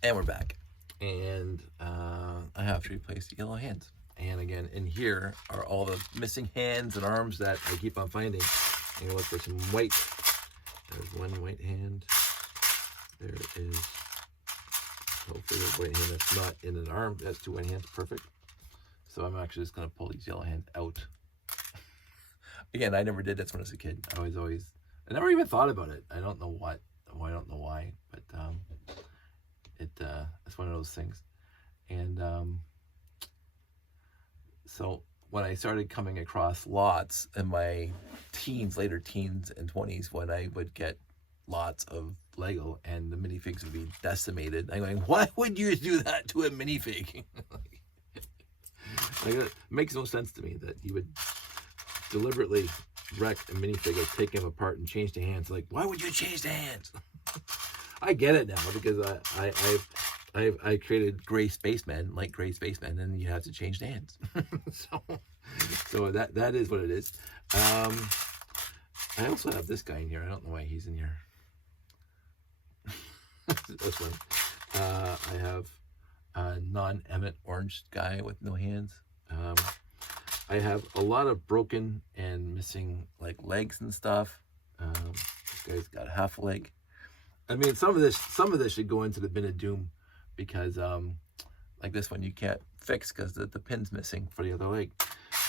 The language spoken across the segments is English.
And we're back. And I have to replace the yellow hands. And again, in here are all the missing hands and arms that I keep on finding. I'm gonna look for some white. There's one white hand. There is hopefully a white hand that's not in an arm. That's two white hands, perfect. So I'm actually just gonna pull these yellow hands out. Again, I never did this when I was a kid. I never even thought about it. I don't know what. I don't know why, but it's one of those things. And so when I started coming across lots in my later teens and 20s, when I would get lots of Lego and the minifigs would be decimated, I'm going, why would you do that to a minifig? Like, it makes no sense to me that you would deliberately wreck a minifig or take him apart and change the hands. Like, why would you change the hands? I get it now because I created gray spacemen, light gray spacemen, and you have to change the hands. so that is what it is. I also have this guy in here. I don't know why he's in here. This one. I have a non-Emmett orange guy with no hands. I have a lot of broken and missing like legs and stuff. This guy's got half a leg. I mean, some of this should go into the bin of doom because like this one you can't fix because the pin's missing for the other leg.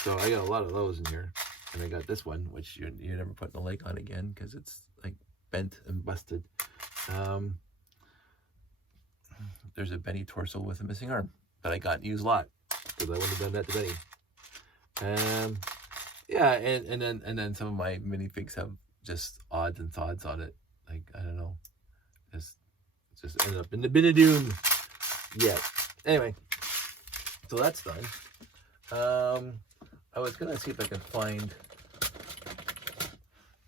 So I got a lot of those in here, and I got this one which you're never putting the leg on again because it's like bent and busted. There's a Benny torso with a missing arm that I got in used lot because I wouldn't have done that to Benny. Yeah, and then some of my minifigs have just odds and sods on it. Like, I don't know, just ended up in the bin of doom. Yeah. Anyway, so that's done. I was gonna see if I can find,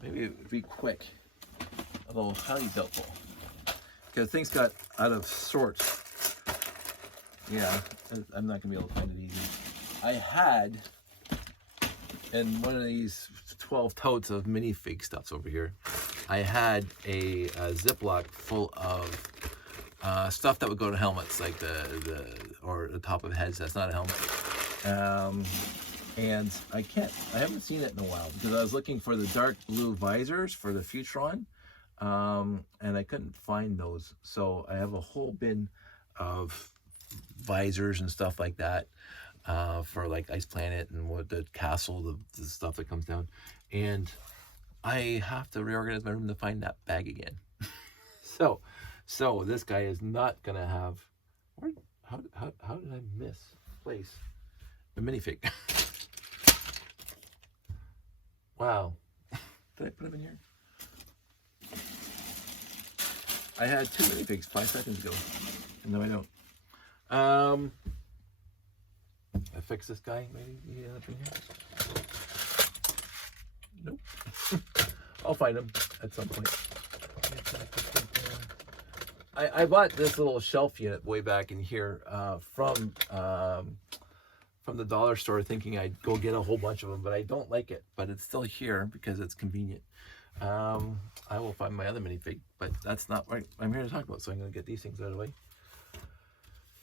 maybe it'd be quick, although highly doubtful, because things got out of sorts. Yeah, I'm not gonna be able to find it easy. I had in one of these 12 totes of minifig stuffs over here, I had a Ziploc full of stuff that would go to helmets, like or the top of heads. That's not a helmet. And I haven't seen it in a while because I was looking for the dark blue visors for the Futron, and I couldn't find those. So I have a whole bin of visors and stuff like that. For like Ice Planet and what the castle, the stuff that comes down, and I have to reorganize my room to find that bag again. so this guy is not gonna have. How did I misplace a minifig? Wow, did I put him in here? I had two minifigs 5 seconds ago, and no, I don't. I fix this guy, maybe he end up in here. Nope. I'll find him at some point. I bought this little shelf unit way back in here from the dollar store, thinking I'd go get a whole bunch of them, but I don't like it. But it's still here because it's convenient. I will find my other minifig, but that's not what I'm here to talk about. So I'm going to get these things out of the way.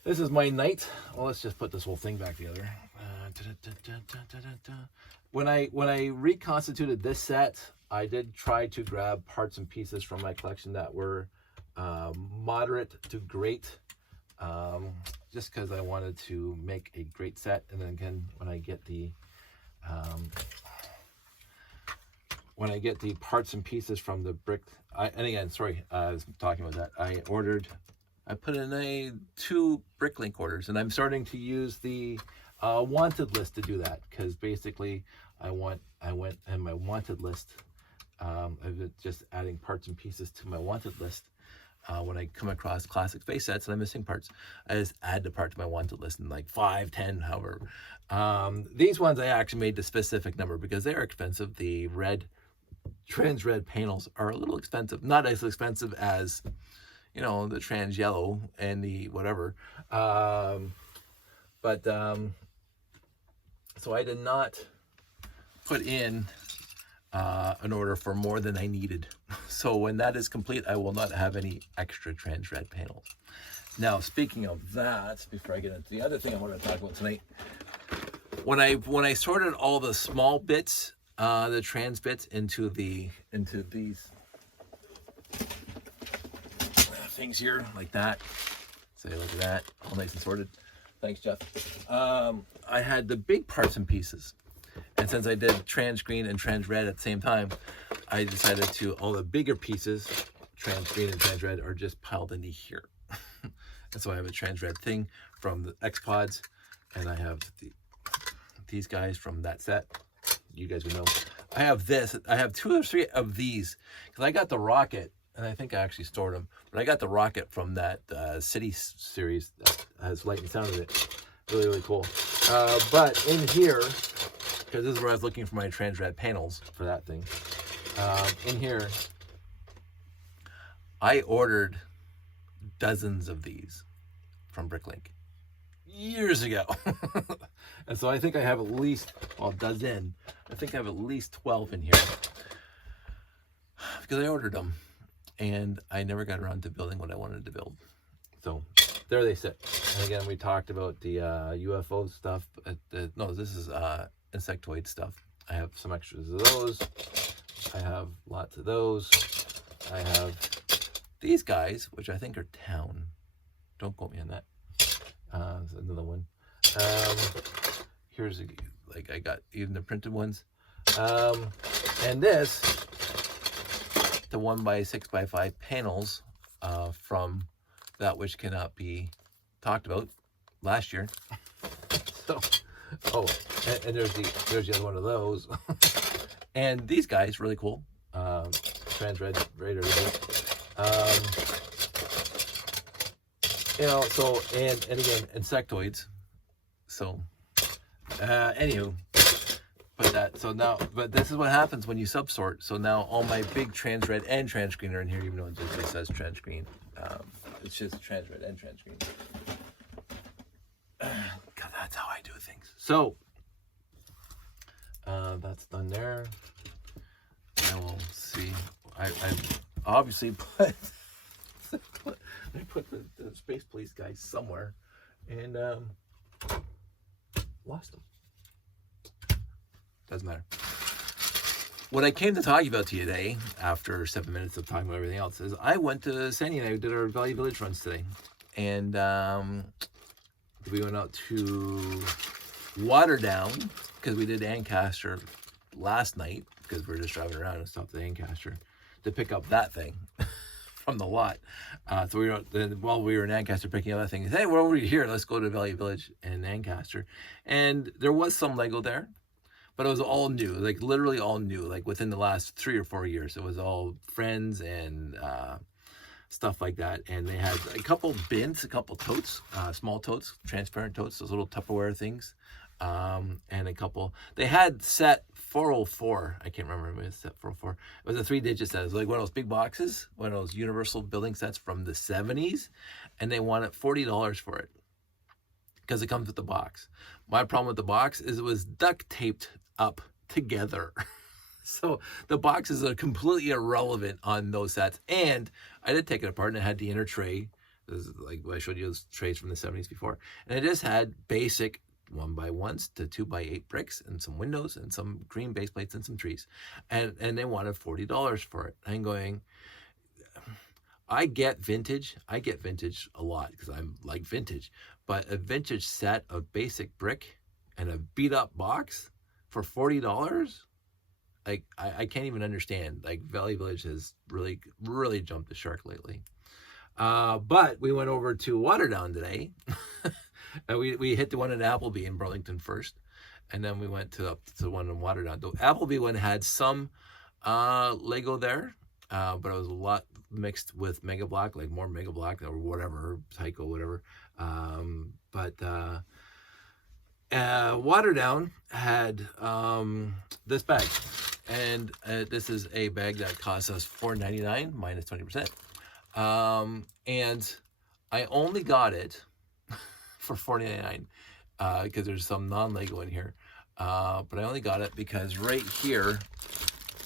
This is my night. Well, let's just put this whole thing back together. When I reconstituted this set, I did try to grab parts and pieces from my collection that were moderate to great, just because I wanted to make a great set. And then again, when I get the parts and pieces from the brick, I was talking about that. I put in 2 Bricklink orders, and I'm starting to use the wanted list to do that, because basically I went and my wanted list, I've been just adding parts and pieces to my wanted list. When I come across classic face sets and I'm missing parts, I just add the part to my wanted list in like 5, 10, however. These ones I actually made the specific number because they are expensive. The red, trans red panels are a little expensive, not as expensive as, you know, the trans yellow and the whatever. So I did not put in an order for more than I needed. So when that is complete, I will not have any extra trans red panels. Now, speaking of that, before I get into the other thing I want to talk about tonight, when I sorted all the small bits, the trans bits into these things here, like that. So look at that, all nice and sorted. Thanks, Jeff. I had the big parts and pieces, and since I did trans green and trans red at the same time, I decided to all the bigger pieces, trans green and trans red, are just piled into here. And so I have a trans red thing from the X Pods, and I have these guys from that set. You guys would know. I have this. I have 2 or 3 of these because I got the rocket, and I think I actually stored them. But I got the rocket from that City series that has light and sound in it. Really, really cool. But in here, because this is where I was looking for my trans red panels for that thing. In here, I ordered dozens of these from Bricklink years ago. And so I think I have at least, well, dozen. I think I have at least 12 in here because I ordered them and I never got around to building what I wanted to build. So there they sit. And again, we talked about the UFO stuff. No, this is insectoid stuff. I have some extras of those. I have lots of those. I have these guys, which I think are town. Don't quote me on that. There's another one. Here's like I got even the printed ones. And this, the 1x6x5 panels from that which cannot be talked about last year. So, oh, and there's the other one of those. And these guys, really cool. Trans red, radar. You know, so and again, insectoids. So, anywho, but this is what happens when you subsort. So now all my big trans red and trans green are in here, even though it just says trans green. It's just trans red and trans green. God, that's how I do things. So, that's done there. And we'll see. I obviously put I put the Space Police guys somewhere and lost them. Doesn't matter. What I came to talk about to you today, after 7 minutes of talking about everything else, is I went to Sandy and I did our Valley Village runs today, and we went out to Waterdown because we did Ancaster last night because we were just driving around and stopped at Ancaster to pick up that thing from the lot. So we were, while we were in Ancaster picking up that thing, hey, we're over here, let's go to Valley Village in Ancaster. And there was some Lego there, but it was all new, like literally all new, like within the last 3 or 4 years. It was all friends and stuff like that. And they had a couple bins, a couple totes, small totes, transparent totes, those little Tupperware things. And a couple, they had set 404. I can't remember if it was set 404. It was a 3-digit set. It was like one of those big boxes, one of those universal building sets from the 70s. And they wanted $40 for it because it comes with the box. My problem with the box is it was duct taped up together. So the boxes are completely irrelevant on those sets. And I did take it apart and it had the inner tray. This is like what I showed you, those trays from the 70s before. And it just had basic 1x1s to 2x8 bricks and some windows and some green base plates and some trees. And they wanted $40 for it. I'm going, I get vintage a lot because I'm like vintage, but a vintage set of basic brick and a beat up box for $40, like I can't even understand. Like Valley Village has really, really jumped the shark lately. But we went over to Waterdown today. And we hit the one in Appleby in Burlington first, and then we went to the one in Waterdown. The Appleby one had some Lego there, but it was a lot mixed with Mega Block, like more Mega Block or whatever, Tyco, whatever. But Waterdown had this bag, and this is a bag that cost us $4.99 minus 20%, and I only got it for $4.99 because there's some non-Lego in here, but I only got it because right here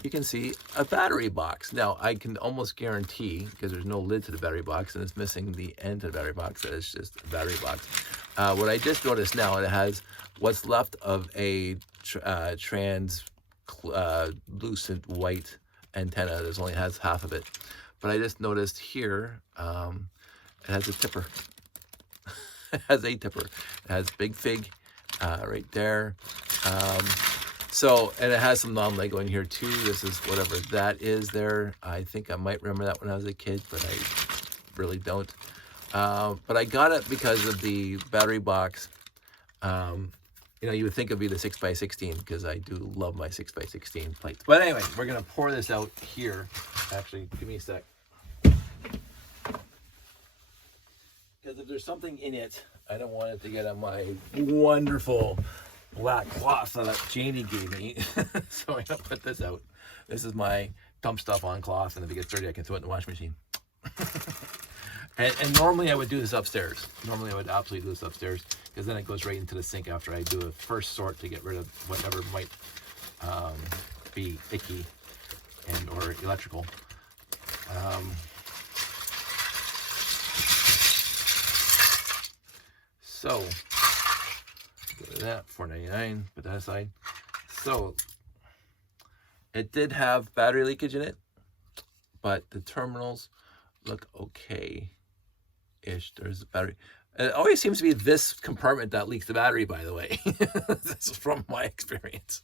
you can see a battery box. Now, I can almost guarantee, because there's no lid to the battery box and it's missing the end to the battery box, that it's just a battery box. What I just noticed now, it has what's left of a translucent white antenna. This only has half of it. But I just noticed here, it has a tipper. It has a tipper. It has Big Fig right there. And it has some non-Lego in here too. This is whatever that is there. I think I might remember that when I was a kid, but I really don't. But I got it because of the battery box. You know, you would think it'd be the 6x16 because I do love my 6x16 plates. But anyway, we're gonna pour this out here. Actually, give me a sec. Because if there's something in it, I don't want it to get on my wonderful black cloth that Janie gave me. So I'm gonna put this out. This is my dump stuff on cloth, and if it gets dirty, I can throw it in the washing machine. and normally I would do this upstairs. Normally I would absolutely do this upstairs, because then it goes right into the sink after I do a first sort to get rid of whatever might be icky and or electrical. So, go to that, $4.99, put that aside. So, it did have battery leakage in it, but the terminals look okay-ish. There's a battery. It always seems to be this compartment that leaks the battery, by the way. This is from my experience.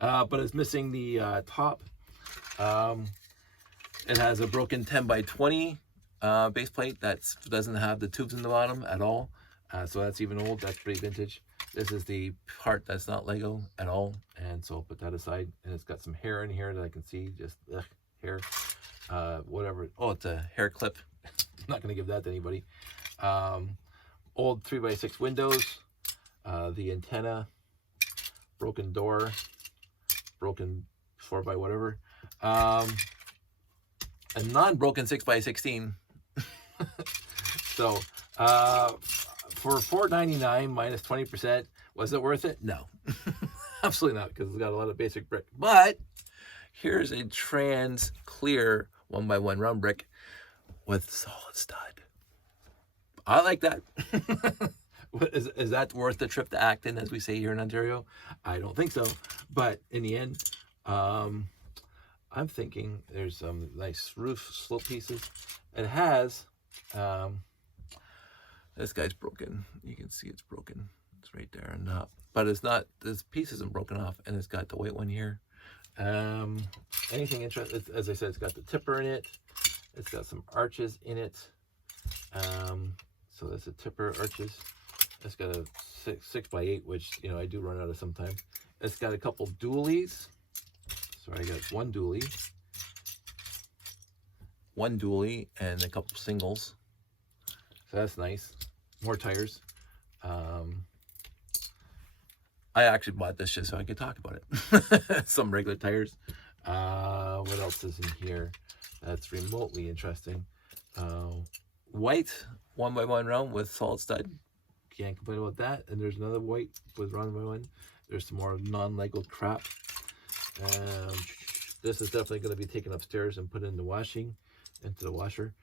But it's missing the top. It has a broken 10x20 base plate that doesn't have the tubes in the bottom at all. So that's even old. That's pretty vintage. This is the part that's not Lego at all. And so I'll put that aside. And it's got some hair in here that I can see. Just hair. Whatever. Oh, it's a hair clip. I'm not going to give that to anybody. Old 3x6 windows. The antenna. Broken door. Broken 4x whatever. A non-broken 6x16. So, for $4.99 minus 20%, was it worth it? No, absolutely not, because it's got a lot of basic brick. But here's a trans clear 1x1 round brick with solid stud. I like that. Is that worth the trip to Acton, as we say here in Ontario? I don't think so. But in the end, I'm thinking there's some nice roof slope pieces. It has, this guy's broken. You can see it's broken. It's right there on top. But it's not, this piece isn't broken off, and it's got the white one here. Anything interesting, as I said, it's got the tipper in it. It's got some arches in it. So that's a tipper, arches. It's got a 6x8, which, you know, I do run out of sometimes. It's got a couple dualies. So I got one dually, and a couple singles. So that's nice. More tires. I actually bought this just so I could talk about it. Some regular tires. What else is in here that's remotely interesting? White 1x1 round with solid stud. Can't complain about that. And there's another white with round by one. There's some more non-Lego crap. This is definitely going to be taken upstairs and put into the washer.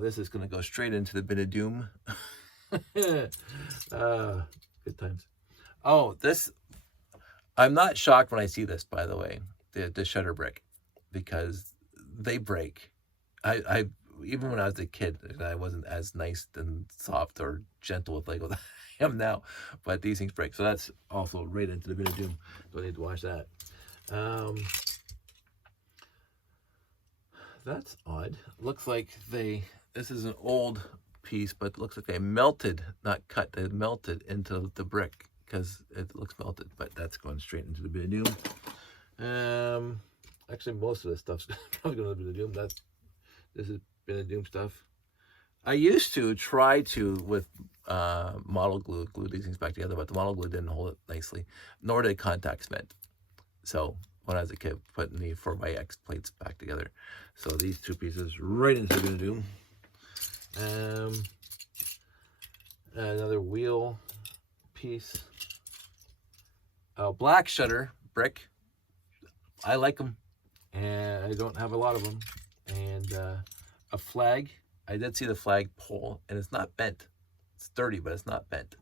This is going to go straight into the bin of doom. Good times. Oh, this, I'm not shocked when I see this, by the way, the shutter brick, because they break. I even when I was a kid, I wasn't as nice and soft or gentle with Lego that I am now, but these things break. So that's also right into the bin of doom. Don't need to wash that. That's odd. Looks like this is an old piece, but looks like they melted, not cut, they melted into the brick because it looks melted, but that's going straight into the bin of doom. Actually, most of this stuff's probably going to the bin of doom. This is bin of doom stuff. I used to try to, with model glue these things back together, but the model glue didn't hold it nicely, nor did contact cement. So when I was a kid, putting the 4x plates back together. So these two pieces right into the bin of doom. Another wheel piece. Black shutter brick. I like them. and I don't have a lot of them. And a flag. I did see the flag pole, and it's not bent. It's dirty, but it's not bent.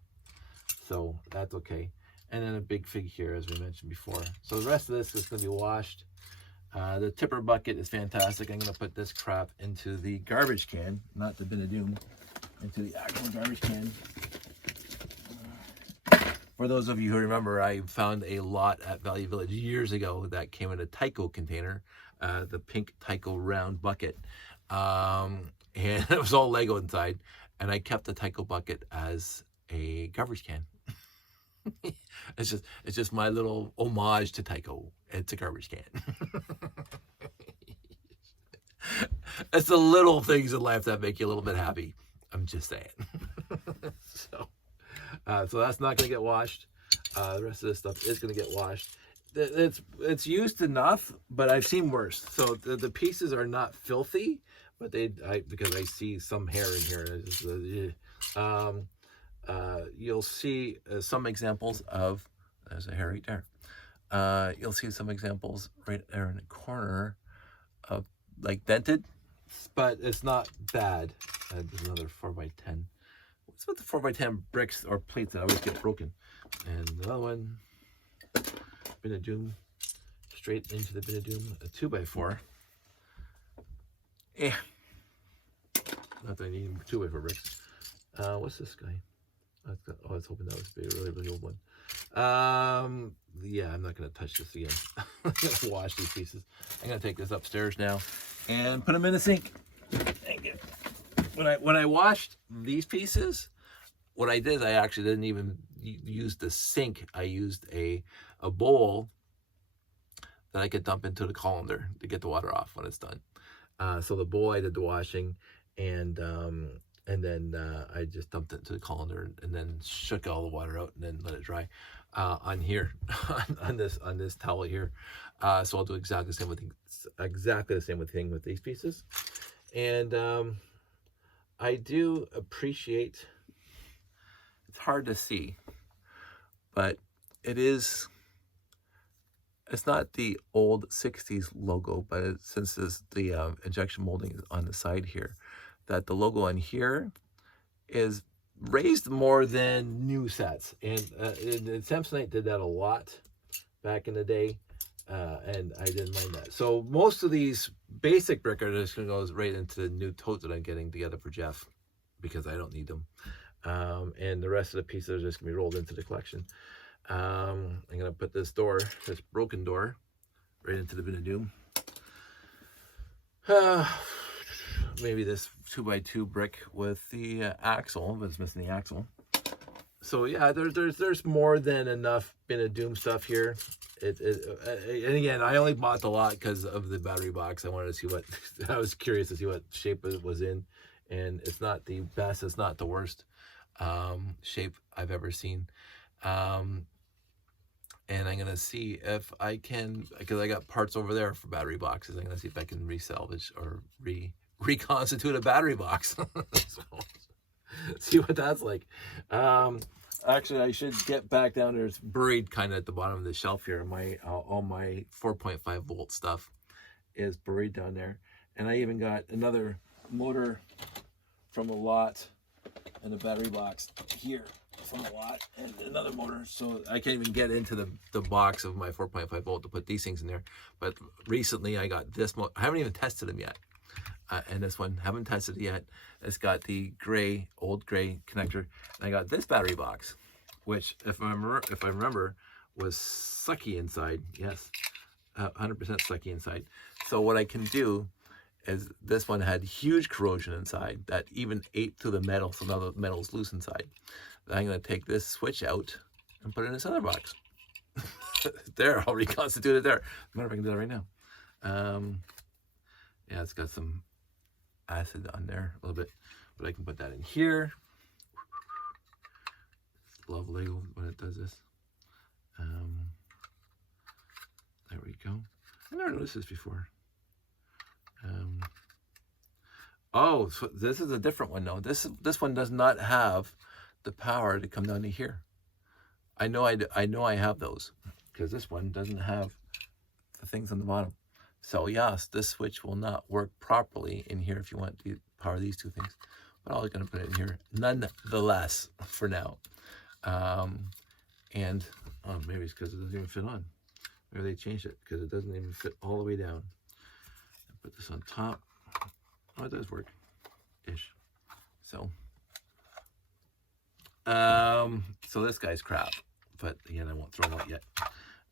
So that's okay. And then a big fig here, as we mentioned before. So the rest of this is going to be washed. The tipper bucket is fantastic. I'm going to put this crap into the garbage can, not the bin of doom, into the actual garbage can. For those of you who remember, I found a lot at Value Village years ago that came in a Tyco container, the pink Tyco round bucket. And it was all Lego inside. And I kept the Tyco bucket as a garbage can. It's just my little homage to Tyco. It's a garbage can. It's the little things in life that make you a little bit happy. I'm just saying. So that's not going to get washed. The rest of this stuff is going to get washed. It's used enough, but I've seen worse. So the pieces are not filthy, but because I see some hair in here. You'll see some examples of, there's a hair right there. You'll see some examples right there in the corner of like dented, but it's not bad. There's another 4x10. What's with the 4x10 bricks or plates that always get broken? And another one, bin of doom, straight into the bin of doom, a 2x4. Yeah, not that I need 2x4 bricks. What's this guy? I was hoping that would be a really, really old one. Yeah, I'm not going to touch this again. I'm going to wash these pieces. I'm going to take this upstairs now and put them in the sink. When I washed these pieces, what I did, I actually didn't even use the sink. I used a bowl that I could dump into the colander to get the water off when it's done. So the bowl, I did the washing, and then I just dumped it into the colander and then shook all the water out and then let it dry on here, on this towel here. So I'll do exactly the same thing with these pieces. And I do appreciate, it's hard to see, but it's not the old 60s logo, but since the injection molding is on the side here, that the logo on here is raised more than new sets. And Samsonite did that a lot back in the day, and I didn't mind that. So most of these basic brick are just going to go right into the new totes that I'm getting together for Jeff, because I don't need them. And the rest of the pieces are just going to be rolled into the collection. I'm going to put this broken door, right into the bin of doom. Maybe this 2x2 brick with the axle, but it's missing the axle. So yeah, there's more than enough bin of doom stuff here. And again, I only bought the lot because of the battery box. I wanted to see I was curious to see what shape it was in, and it's not the best, it's not the worst shape I've ever seen. And I'm gonna see if I can, because I got parts over there for battery boxes. I'm gonna see if I can resalvage or reconstitute a battery box. So, see what that's like. Actually, I should get back down there. It's buried kind of at the bottom of the shelf here. All my 4.5 volt stuff is buried down there. And I even got another motor from a lot and a battery box here from a lot and another motor. So I can't even get into the box of my 4.5 volt to put these things in there. But recently I got this motor. I haven't even tested them yet. And this one, haven't tested it yet. It's got the old gray connector. And I got this battery box, which if I remember, was sucky inside. Yes, 100% sucky inside. So what I can do is, this one had huge corrosion inside that even ate through the metal, so now the metal's loose inside. Then I'm going to take this switch out and put it in this other box. There, I'll reconstitute it there. I wonder if I can do that right now. Yeah, it's got some acid on there a little bit, but I can put that in here. Love Lego when it does this. There we go. I never noticed this before. Oh, so this is a different one now. This one does not have the power to come down to here. I know I have those, because this one doesn't have the things on the bottom. So yes, this switch will not work properly in here if you want to power these two things. But I'm going to put it in here nonetheless for now. And oh, maybe it's because it doesn't even fit on. Maybe they changed it because it doesn't even fit all the way down. Put this on top. Oh, it does work, ish. So, so this guy's crap, but again, I won't throw him out yet.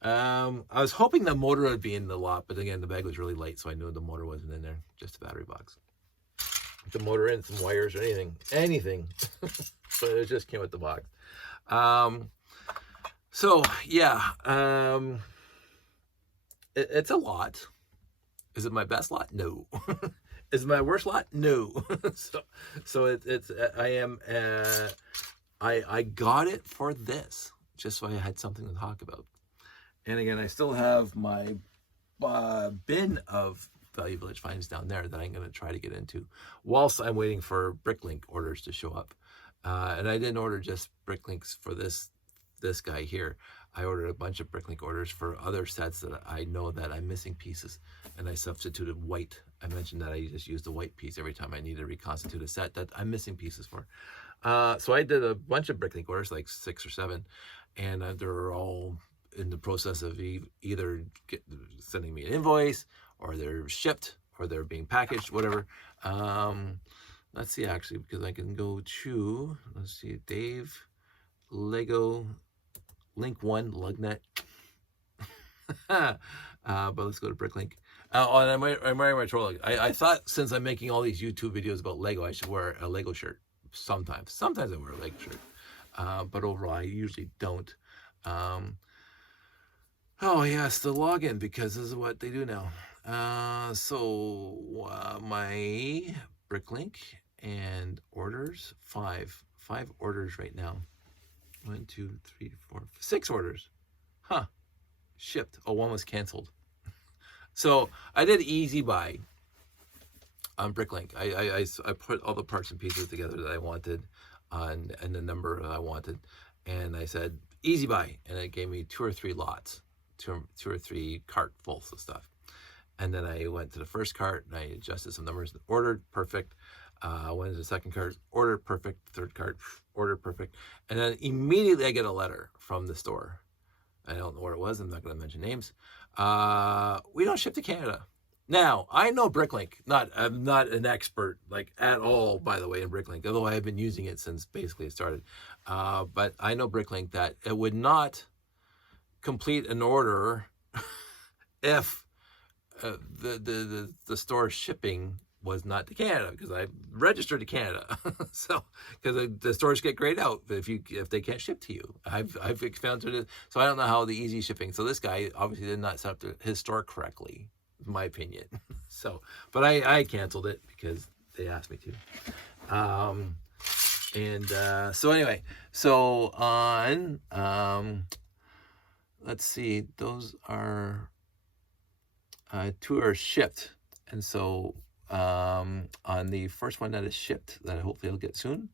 I was hoping the motor would be in the lot, but again, the bag was really light, so I knew the motor wasn't in there, just a battery box. The motor in, some wires or anything. But it just came with the box. So yeah, it's a lot. Is it my best lot? No. Is it my worst lot? No. so I got it for this, just so I had something to talk about. And again, I still have my bin of Value Village finds down there that I'm going to try to get into whilst I'm waiting for Bricklink orders to show up. And I didn't order just Bricklinks for this guy here. I ordered a bunch of Bricklink orders for other sets that I know that I'm missing pieces, and I substituted white. I mentioned that I just used the white piece every time I need to reconstitute a set that I'm missing pieces for. So I did a bunch of Bricklink orders, like 6 or 7, and they're all in the process of either sending me an invoice, or they're shipped, or they're being packaged, whatever. Let's see, actually, because I can go to, let's see, Dave, Lego, Link 1, Lugnet. But let's go to Bricklink. Oh, and I'm wearing my troll. I thought since I'm making all these YouTube videos about Lego, I should wear a Lego shirt sometimes. Sometimes I wear a Lego shirt. But overall, I usually don't. Oh, yes, the login, because this is what they do now. So my Bricklink and orders, 5 orders right now. 1, 2, 3, 4, 6 orders. Huh. Shipped. Oh, one was canceled. So I did easy buy on Bricklink. I put all the parts and pieces together that I wanted and the number that I wanted. And I said, easy buy. And it gave me 2 or 3 lots, two or three cartfuls of stuff. And then I went to the first cart and I adjusted some numbers, ordered, perfect. Went to the second cart, ordered, perfect. Third cart, ordered, perfect. And then immediately I get a letter from the store. I don't know where it was. I'm not going to mention names. We don't ship to Canada. Now, I know Bricklink. I'm not an expert like at all, by the way, in Bricklink, although I have been using it since basically it started. But I know Bricklink that it would not complete an order if the store shipping was not to Canada, because I registered to Canada. So because the stores get grayed out if they can't ship to you. I've encountered it. So I don't know how the easy shipping. So this guy obviously did not set up his store correctly, in my opinion. So, but I canceled it because they asked me to. So anyway, so on let's see, those are 2 are shipped, and so on the first one that is shipped, that hopefully I'll get soon,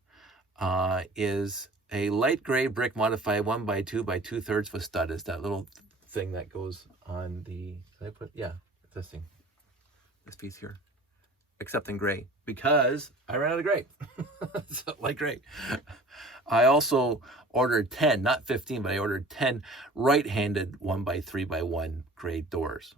is a light gray brick modified 1x2 by 2/3 with stud. Is that little thing that goes on the, this thing, this piece here, except in gray, because I ran out of gray. So, light gray. I also ordered 10, not 15, but I ordered 10 right-handed 1x3x1 gray doors,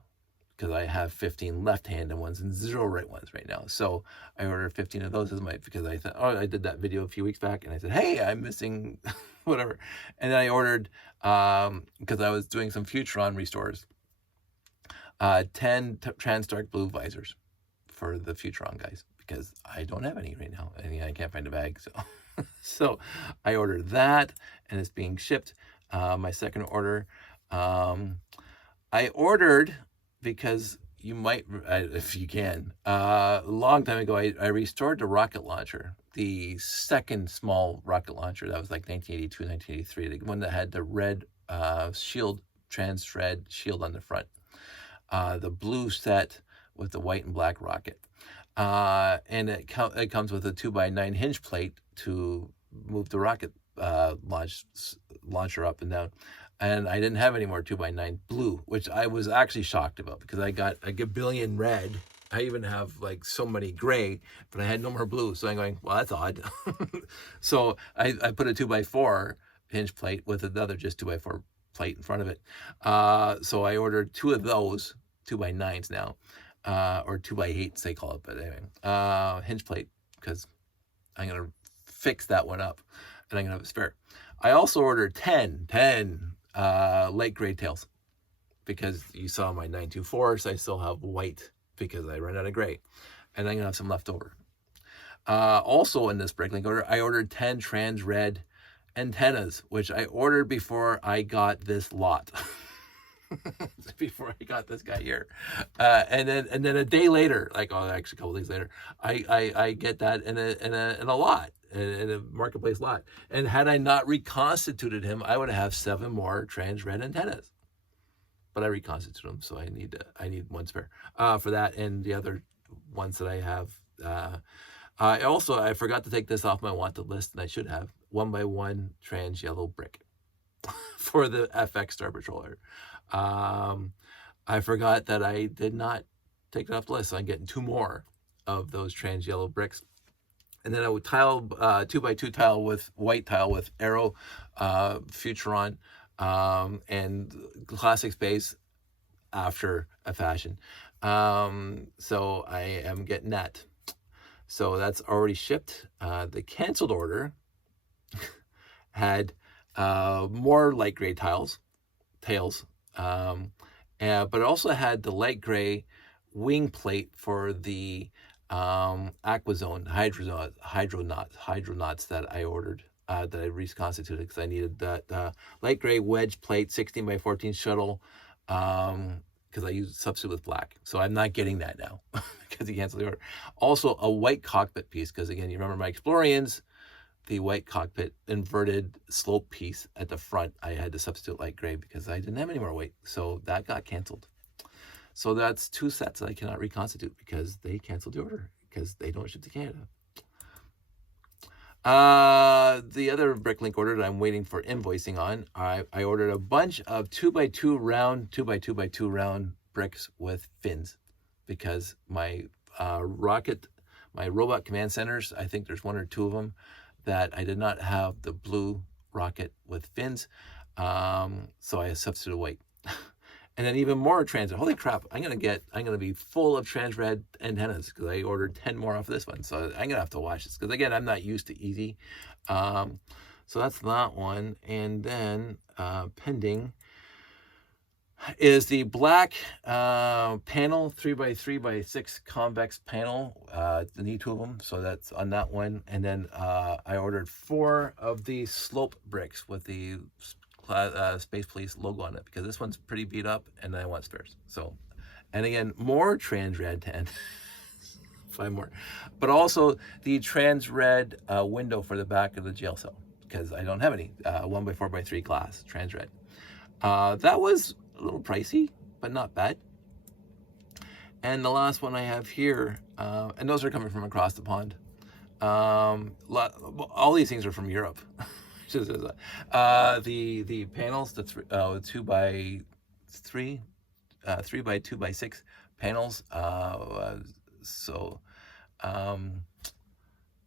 because I have 15 left-handed ones and 0 right ones right now. So I ordered 15 of those because I thought, I did that video a few weeks back, and I said, hey, I'm missing whatever. And then I ordered, because I was doing some Futuron restores, 10 trans-dark blue visors for the Futuron guys, because I don't have any right now. I can't find a bag, so so I ordered that, and it's being shipped. My second order, I ordered, because you might, if you can, a long time ago, I restored the rocket launcher, the second small rocket launcher that was like 1982, 1983, the one that had the red shield, trans red shield on the front, the blue set with the white and black rocket. And it comes with a 2x9 hinge plate to move the rocket launch launcher up and down. And I didn't have any more 2x9 blue, which I was actually shocked about because I got a gabillion red. I even have like so many gray, but I had no more blue. So I'm going, well, that's odd. So I put a 2x4 hinge plate with another just 2x4 plate in front of it. So I ordered 2 of those 2x9s now, or 2x8s they call it, but anyway, hinge plate, because I'm going to fix that one up and I'm going to have a spare. I also ordered 10 light gray tails because you saw my 924s. I still have white because I ran out of gray, and I'm going to have some left over. Also in this Bricklink order, I ordered 10 trans red antennas, which I ordered before I got this lot. Before I got this guy here, and then a day later, like, oh, actually a couple days later, I get that in a lot, in a marketplace lot. And had I not reconstituted him, I would have 7 more trans red antennas. But I reconstituted them, so I need one spare for that, and the other ones that I have. I forgot to take this off my wanted list, and I should have 1x1 trans yellow brick for the FX Star Patroller. I forgot that I did not take it off the list, so I'm getting 2 more of those trans yellow bricks. And then I would tile, 2x2 tile with white tile with Aero, Futuron, and classic space after a fashion. So I am getting that. So that's already shipped. The canceled order had more light gray tails, but it also had the light gray wing plate for the Aquazone hydronauts that I ordered, that I reconstituted because I needed that light gray wedge plate 16x14 shuttle, because I used substitute with black. So I'm not getting that now because he canceled the order. Also a white cockpit piece, because again, you remember my Explorians, the white cockpit inverted slope piece at the front, I had to substitute light gray because I didn't have any more weight. So that got canceled. So that's 2 sets that I cannot reconstitute because they canceled the order because they don't ship to Canada. The other Bricklink order that I'm waiting for invoicing on, I ordered a bunch of 2x2 round bricks with fins because my robot command centers, I think there's 1 or 2 of them that I did not have the blue rocket with fins, so I substituted white. And then even more trans. Holy crap! I'm gonna be full of trans red antennas because I ordered 10 more off this one. So I'm gonna have to watch this because again, I'm not used to easy. So that's that one. And then pending is the black panel 3x3x6 convex panel. I need 2 of them, so that's on that one. And then I ordered 4 of these slope bricks with the Space Police logo on it because this one's pretty beat up and I want spares. So, and again, more trans red 10, 5 more, but also the trans red window for the back of the jail cell because I don't have any 1x4x3 glass trans red. That was a little pricey, but not bad. And the last one I have here, and those are coming from across the pond. All these things are from Europe. The panels, the 2x3, 3x2x6 panels. So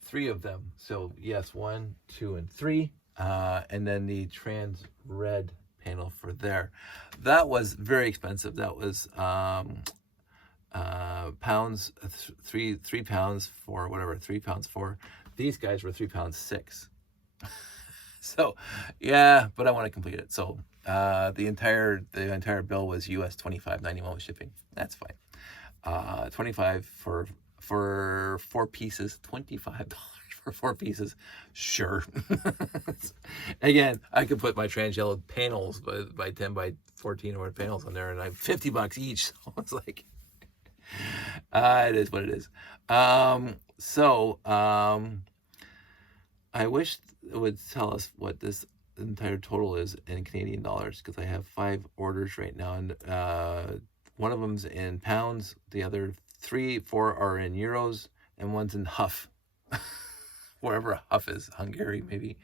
3 of them. So yes, 1, 2, and 3. And then the trans red panel for there. That was very expensive. That was pounds, 3 pounds for whatever, 3 pounds for. These guys were 3 pounds 6. So yeah, but I want to complete it. So the entire bill was US $25.91 with shipping. That's fine. 25 for 4 pieces, $25 for 4 pieces. Sure. Again, I could put my trans yellow panels by 10 by 14 or panels on there, and I have $50 each. So it's like, it is what it is. I wish it would tell us what this entire total is in Canadian dollars because I have 5 orders right now, and one of them's in pounds, the other 4 are in euros, and one's in Huff, wherever Huff is, Hungary maybe.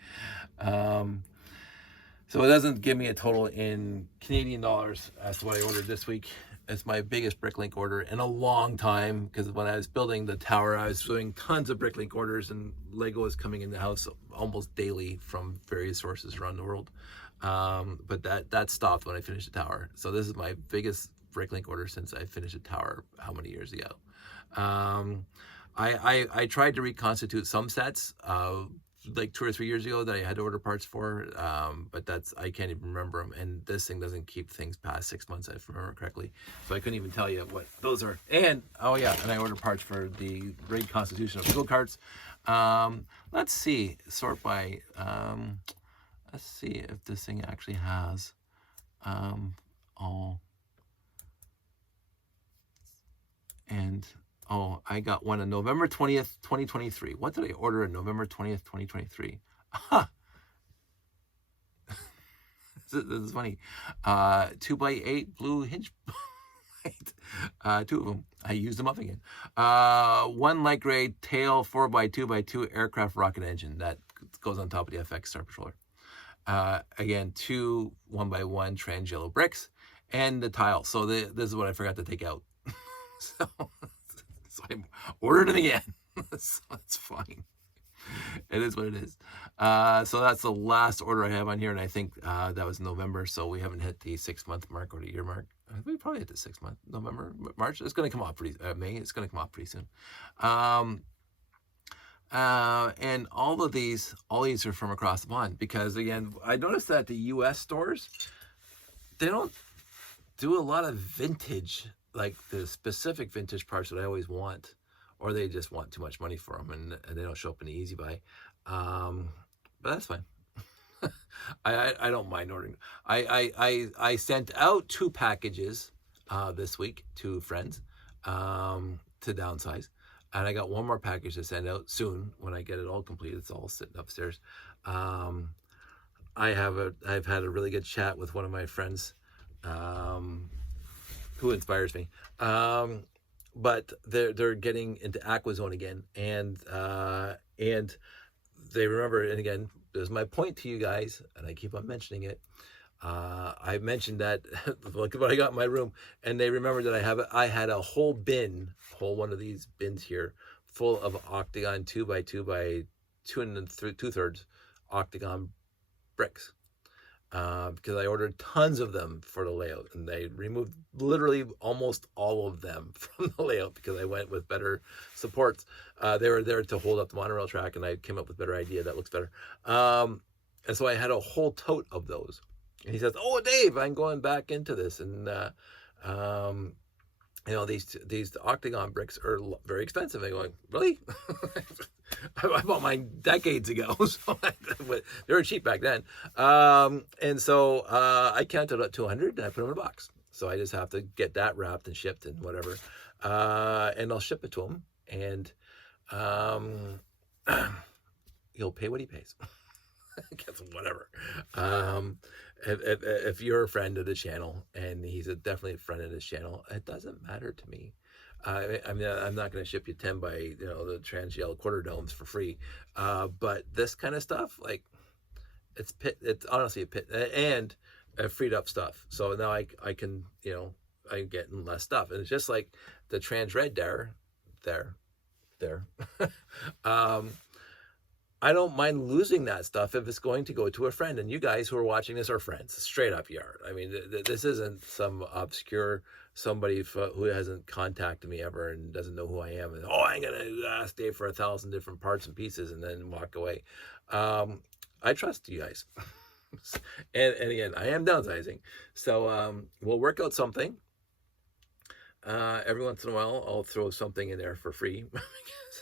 So it doesn't give me a total in Canadian dollars as to what I ordered this week. It's my biggest Bricklink order in a long time, because when I was building the tower, I was doing tons of Bricklink orders, and Lego is coming in the house almost daily from various sources around the world. But that stopped when I finished the tower. So this is my biggest Bricklink order since I finished the tower how many years ago. I tried to reconstitute some sets like 2 or 3 years ago that I had to order parts for, but I can't even remember them, and this thing doesn't keep things past 6 months, if I remember correctly, so I couldn't even tell you what those are. And oh yeah, and I ordered parts for the reconstitution of go karts. Let's see, sort by let's see if this thing actually has all. And oh, I got one on November 20th, 2023. What did I order on November 20th, 2023? Aha! This is funny. 2x8 blue hinge. Two of them. I used them up again. One light gray tail 4x2x2 aircraft rocket engine that goes on top of the FX Star Patroller. Again, 2 1x1 trans yellow bricks and the tile. So this is what I forgot to take out. So I ordered them again. So it's fine. It is what it is. So that's the last order I have on here, and I think that was November, so we haven't hit the 6-month mark or the year mark. We probably hit the 6 month, November, March. It's going to come off pretty May. It's going to come off pretty soon. And all these are from across the pond, because again, I noticed that the U.S. stores, they don't do a lot of vintage, like the specific vintage parts that I always want, or they just want too much money for them, and they don't show up in the Easy Buy. But that's fine. I don't mind ordering. I sent out 2 packages this week to friends to downsize, and I got one more package to send out soon when I get it all complete. It's all sitting upstairs. I've had a really good chat with one of my friends who inspires me. But they're getting into AquaZone again, and they remember. And again, there's my point to you guys, and I keep on mentioning it. I mentioned that look at what I got in my room, and they remember that I had a whole one of these bins here, full of octagon 2x2 by 2 2/3 octagon bricks. Because I ordered tons of them for the layout, and they removed literally almost all of them from the layout because I went with better supports. They were there to hold up the monorail track, and I came up with a better idea that looks better. And so I had a whole tote of those. And he says, "Oh, Dave, I'm going back into this, and you know, these octagon bricks are very expensive." I'm going, "Really?" I bought mine decades ago, so they were cheap back then. And so I counted up to 100, and I put them in a box. So I just have to get that wrapped and shipped and whatever. And I'll ship it to him, and he'll pay what he pays. Guess whatever. If you're a friend of the channel, and he's definitely a friend of this channel, it doesn't matter to me. I mean, I'm not going to ship you 10 by the trans yellow quarter domes for free, but this kind of stuff, like it's honestly a pit, and freed up stuff. So now I can I'm getting less stuff, and it's just like the trans red there. I don't mind losing that stuff if it's going to go to a friend. And you guys who are watching this are friends, straight up you are. I mean, this isn't some obscure somebody who hasn't contacted me ever and doesn't know who I am. And, I'm going to ask Dave for 1,000 different parts and pieces and then walk away. I trust you guys. and again, I am downsizing. So we'll work out something. Every once in a while, I'll throw something in there for free.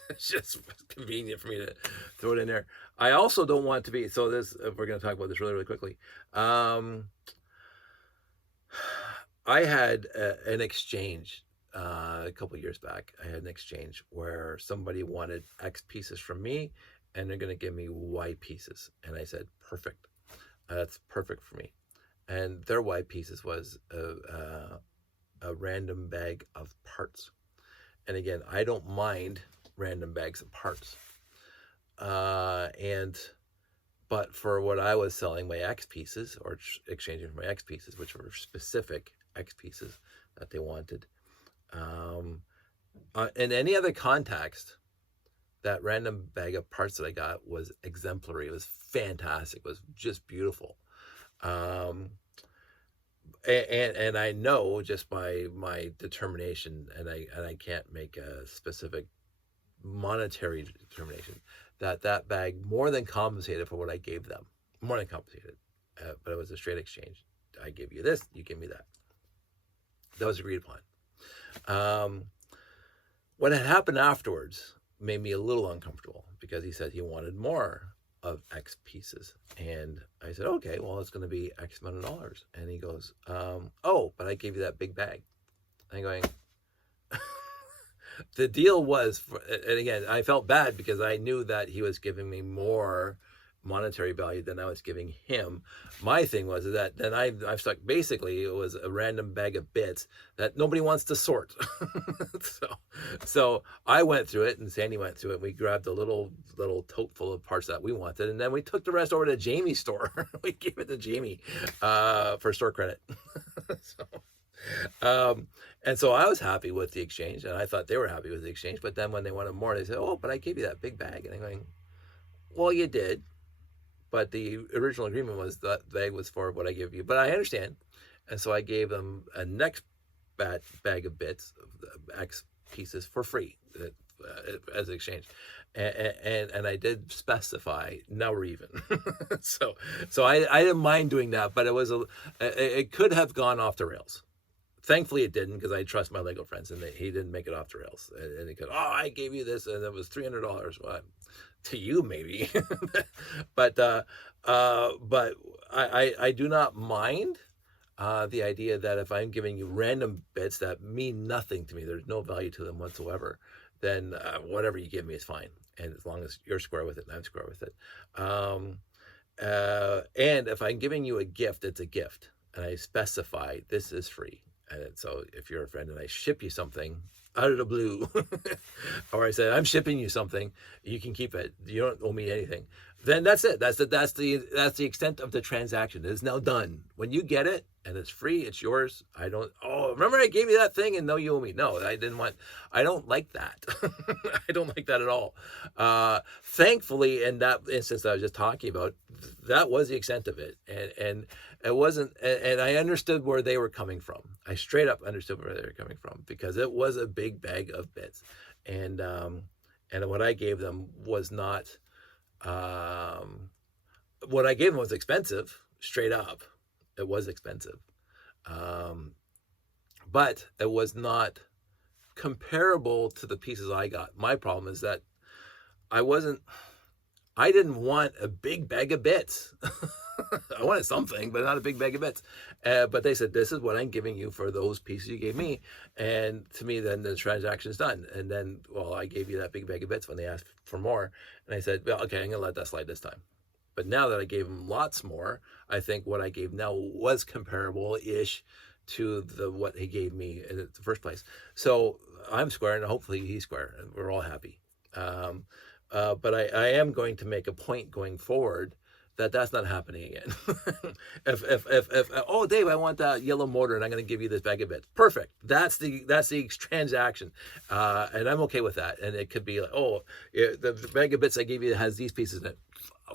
It's just convenient for me to throw it in there. I also don't want to be, so this, we're going to talk about this really, really quickly. I had an exchange a couple of years back. I had an exchange where somebody wanted X pieces from me, and they're going to give me Y pieces. And I said, perfect. That's perfect for me. And their Y pieces was a random bag of parts. And again, I don't mind random bags of parts. And But for what I was selling my X pieces, or exchanging for my X pieces, which were specific X pieces that they wanted, in any other context, that random bag of parts that I got was exemplary. It was fantastic. It was just beautiful. And I know just by my determination, and I can't make a specific monetary determination, that bag more than compensated for what I gave them. More than compensated. But it was a straight exchange. I give you this, you give me that. That was agreed upon. What had happened afterwards made me a little uncomfortable, because he said he wanted more of X pieces. And I said, okay, well, it's going to be X amount of dollars. And he goes, oh, but I gave you that big bag. I'm going, the deal was, and again, I felt bad because I knew that he was giving me more monetary value than I was giving him. My thing was that then I've stuck, basically it was a random bag of bits that nobody wants to sort. so I went through it, and Sandy went through it. We grabbed a little tote full of parts that we wanted, and then we took the rest over to Jamie's store. We gave it to Jamie for store credit. And so I was happy with the exchange, and I thought they were happy with the exchange. But then when they wanted more, they said, oh, but I gave you that big bag. And I'm going, well, you did. But the original agreement was that bag was for what I give you. But I understand. And so I gave them a next bag of bits, X pieces, for free as an exchange. And I did specify, now we're even. so I didn't mind doing that, but it could have gone off the rails. Thankfully it didn't, because I trust my Lego friends, and he didn't make it off the rails. And he goes, oh, I gave you this, and it was $300. Well, to you maybe, but I do not mind the idea that if I'm giving you random bits that mean nothing to me, there's no value to them whatsoever, then whatever you give me is fine, and as long as you're square with it and I'm square with it. And if I'm giving you a gift, it's a gift, and I specify this is free. And so if you're a friend and I ship you something out of the blue, or I said, I'm shipping you something, you can keep it, you don't owe me anything, then that's it. That's the extent of the transaction. It is now done. When you get it and it's free, it's yours. I don't, oh, remember I gave you that thing and no, you owe me. No, I don't like that. I don't like that at all. Thankfully, in that instance that I was just talking about, that was the extent of it. And it wasn't, and I understood where they were coming from. I straight up understood where they were coming from, because it was a big bag of bits. And what I gave them was not, what I gave them was expensive, straight up. It was expensive. But it was not comparable to the pieces I got. My problem is that I didn't want a big bag of bits. I wanted something, but not a big bag of bits. But they said, this is what I'm giving you for those pieces you gave me. And to me, then the transaction's done. And then, well, I gave you that big bag of bits when they asked for more. And I said, well, okay, I'm going to let that slide this time. But now that I gave them lots more, I think what I gave now was comparable-ish to what he gave me in the first place. So I'm square, and hopefully he's square, and we're all happy. But I am going to make a point going forward that that's not happening again. if oh, Dave, I want that yellow motor, and I'm going to give you this bag of bits. Perfect. That's the transaction, and I'm okay with that. And it could be like, oh, the bag of bits I gave you has these pieces in it.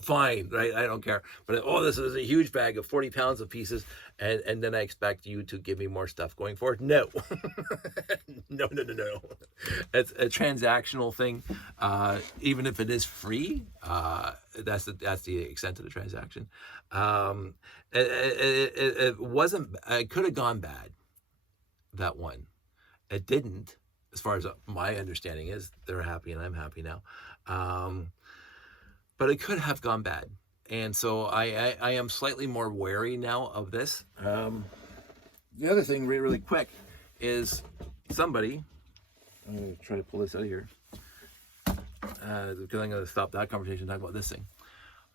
Fine, right? I don't care. But oh, this is a huge bag of 40 pounds of pieces, and then I expect you to give me more stuff going forward. No, no. It's a transactional thing. Even if it is free, that's the extent of the transaction. It wasn't. It could have gone bad. That one, it didn't. As far as my understanding is, they're happy and I'm happy now. But it could have gone bad. And so I am slightly more wary now of this. The other thing, really quick, is somebody, I'm going to try to pull this out of here, because I'm going to stop that conversation and talk about this thing.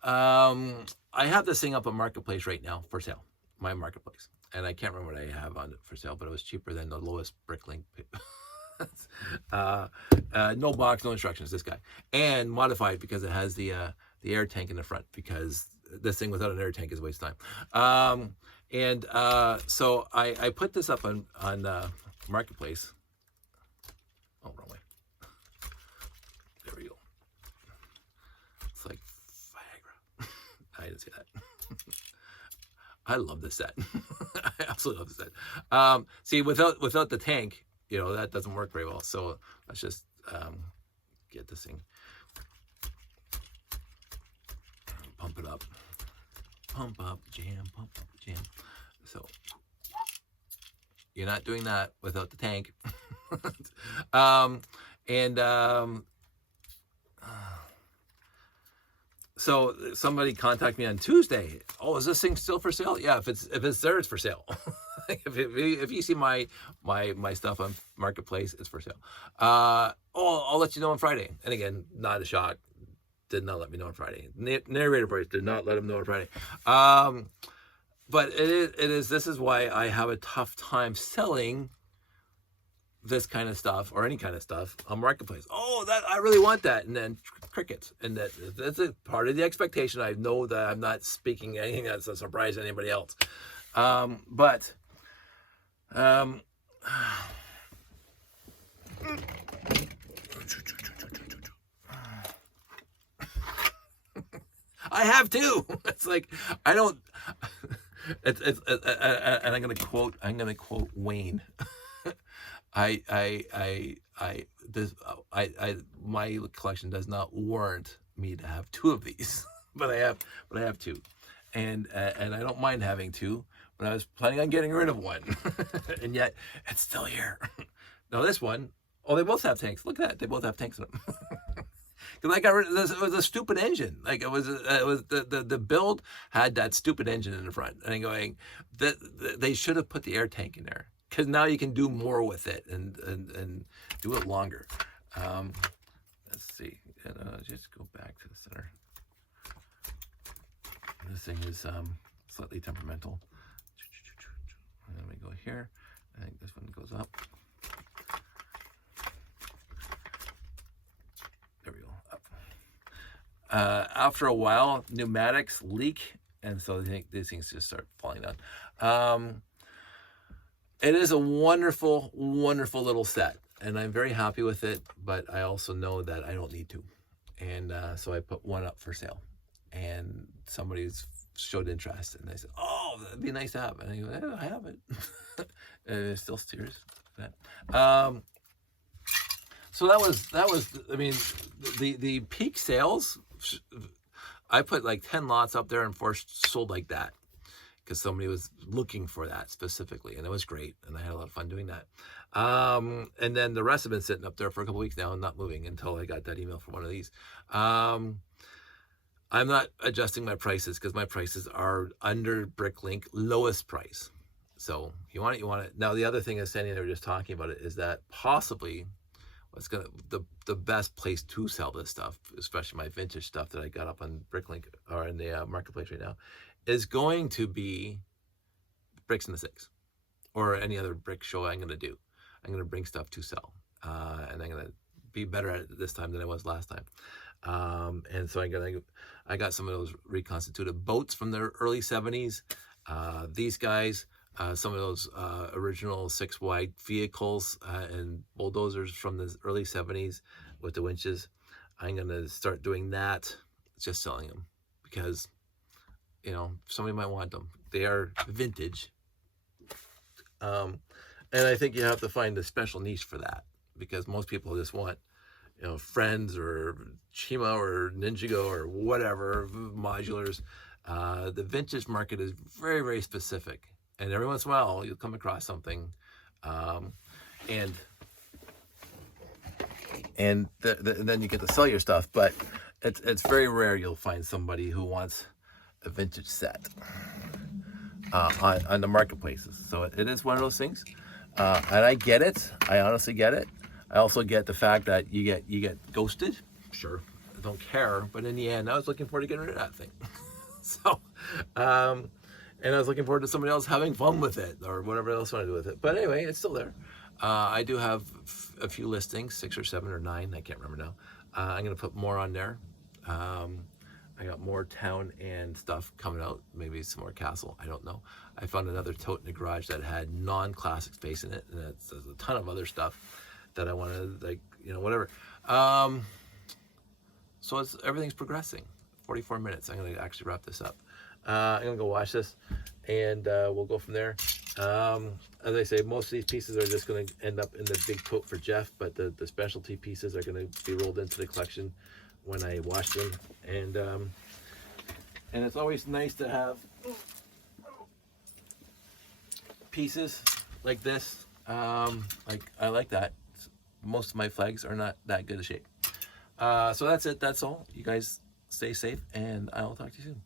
I have this thing up on Marketplace right now for sale, my Marketplace. And I can't remember what I have on it for sale, but it was cheaper than the lowest Bricklink. No box, no instructions, this guy. And modified because it has the the air tank in the front, because this thing without an air tank is a waste of time. So I put this up on Marketplace. Oh, wrong way. There we go. It's like Viagra. I didn't see that. I love this set. I absolutely love this set. See, without the tank, that doesn't work very well. So let's just get this thing. Pump it up. Pump up, jam, pump up, jam. So you're not doing that without the tank. So somebody contacted me on Tuesday. Oh, is this thing still for sale? Yeah, if it's there, it's for sale. if you see my stuff on Marketplace, it's for sale. I'll let you know on Friday. And again, not a shock. Did not let me know on Friday. Narrator voice did not let him know on Friday. But this is why I have a tough time selling this kind of stuff, or any kind of stuff, on Marketplace. Oh, that I really want that, and then crickets. And that's a part of the expectation. I know that I'm not speaking anything that's a surprise to anybody else. I have too. It's like I don't. And I'm gonna quote Wayne. My collection does not warrant me to have two of these, but I have two, and I don't mind having two. But I was planning on getting rid of one, and yet it's still here. Now this one, they both have tanks. Look at that, they both have tanks in them. Because I got rid of this. It was a stupid engine. Like it was the build had that stupid engine in the front, and I'm going that they should have put the air tank in there, because now you can do more with it and do it longer. Let's see. Just go back to the center. This thing is slightly temperamental. And then we go here. I think this one goes up. There we go. Up. After a while, pneumatics leak, and so these things just start falling down. It is a wonderful, wonderful little set, and I'm very happy with it, but I also know that I don't need to. And so I put one up for sale, and somebody's showed interest, and they said, oh, that'd be nice to have. And I go, I have it. And it still steers that. So that was, I mean, the peak sales, I put like 10 lots up there and 4 sold like that, because somebody was looking for that specifically, and it was great, and I had a lot of fun doing that. And then the rest have been sitting up there for a couple weeks now and not moving until I got that email from one of these. I'm not adjusting my prices, because my prices are under Bricklink lowest price. So if you want it, you want it. Now the other thing is, Sandy and I were just talking about it, is that possibly what's the best place to sell this stuff, especially my vintage stuff that I got up on Bricklink or in the Marketplace right now, is going to be Bricks in the Six, or any other brick show I'm going to do. I'm going to bring stuff to sell, and I'm going to be better at it this time than I was last time. And so I got some of those reconstituted boats from the early 70s. These guys, some of those original 6-wide vehicles and bulldozers from the early 70s with the winches. I'm going to start doing that, just selling them, because somebody might want them. They are vintage. And I think you have to find a special niche for that, because most people just want, Friends or Chima or Ninjago or whatever, modulars. The vintage market is very, very specific. And every once in a while, you'll come across something. And then you get to sell your stuff. But it's very rare you'll find somebody who wants a vintage set on the marketplaces. So it is one of those things. And I get it. I honestly get it. I also get the fact that you get ghosted. Sure, I don't care. But in the end, I was looking forward to getting rid of that thing. So, and I was looking forward to somebody else having fun with it, or whatever else I want to do with it. But anyway, it's still there. I do have a few listings, 6 or 7 or 9. I can't remember now. I'm going to put more on there. I got more town and stuff coming out. Maybe some more castle. I don't know. I found another tote in the garage that had non-classic space in it, and there's a ton of other stuff that I want to, like, you know, whatever. So everything's progressing. 44 minutes. I'm gonna actually wrap this up. I'm gonna go wash this, and we'll go from there. As I say, most of these pieces are just going to end up in the big tote for Jeff, but the specialty pieces are going to be rolled into the collection when I wash them. And it's always nice to have pieces like this. Like, I like that. Most of my flags are not that good a shape. So that's it. That's all. You guys stay safe, and I'll talk to you soon.